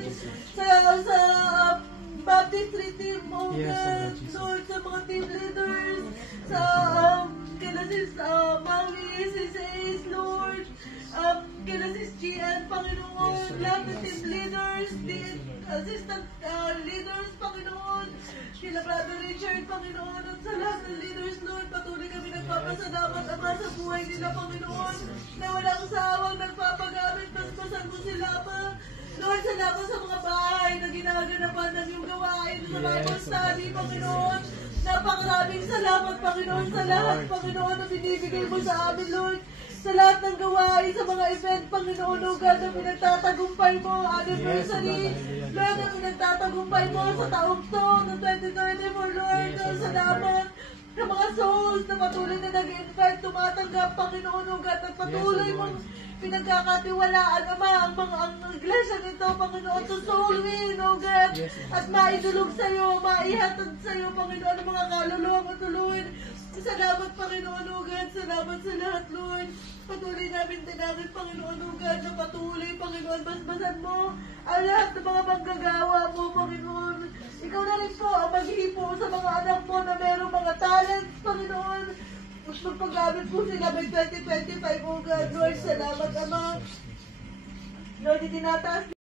sa baptistry team, oh God, Lord, sa mga team leaders, sa kila sis Maui, sis Ace, Lord, kila sis Gian, Panginoon, lahat ng team leaders, the assistant leaders, Panginoon, kila Brother Richard, Panginoon, at sa lahat ng leaders, Lord, patuloy kami nagpapasalamat, Ama, sa buhay nila, Panginoon, na walang sawang nagpapagamit, basbasan mo sila, Ama. Lord, salamat sa mga bahay na ginaganapan ng iyong gawain sa Bible study, Panginoon. Napakaraming salamat, Panginoon, sa lahat, Panginoon, na binibigay mo sa amin, Lord. Sa lahat ng gawain, sa mga event, Panginoon, O God, na pinagtatagumpay mo, anniversary, Lord, na pinagtatagumpay mo sa taong to, ng 2024, Lord. Salamat sa mga souls na patuloy na nag-invite, tumatanggap, Panginoon, O God, at patuloy mong pinagkakatiwalaan, Ama, ang iglesia nito, Panginoon, to soul win, O God, at maidulog sa iyo, maihatag sa iyo, Panginoon, ang mga kaluluwa matuluin. Salamat, Panginoon, O God, salamat sa lahat, Lord. Patuloy namin dinamit, Panginoon, O God, na patuloy, Panginoon, basbasan mo ang lahat ng mga manggagawa mo, Panginoon. Ikaw na rin po ang maghipo sa mga anak mo na mayroong mga talents, Panginoon. Magpagamit po sila by 2025, O God. Lord, salamat, Ama. Lord, itinataas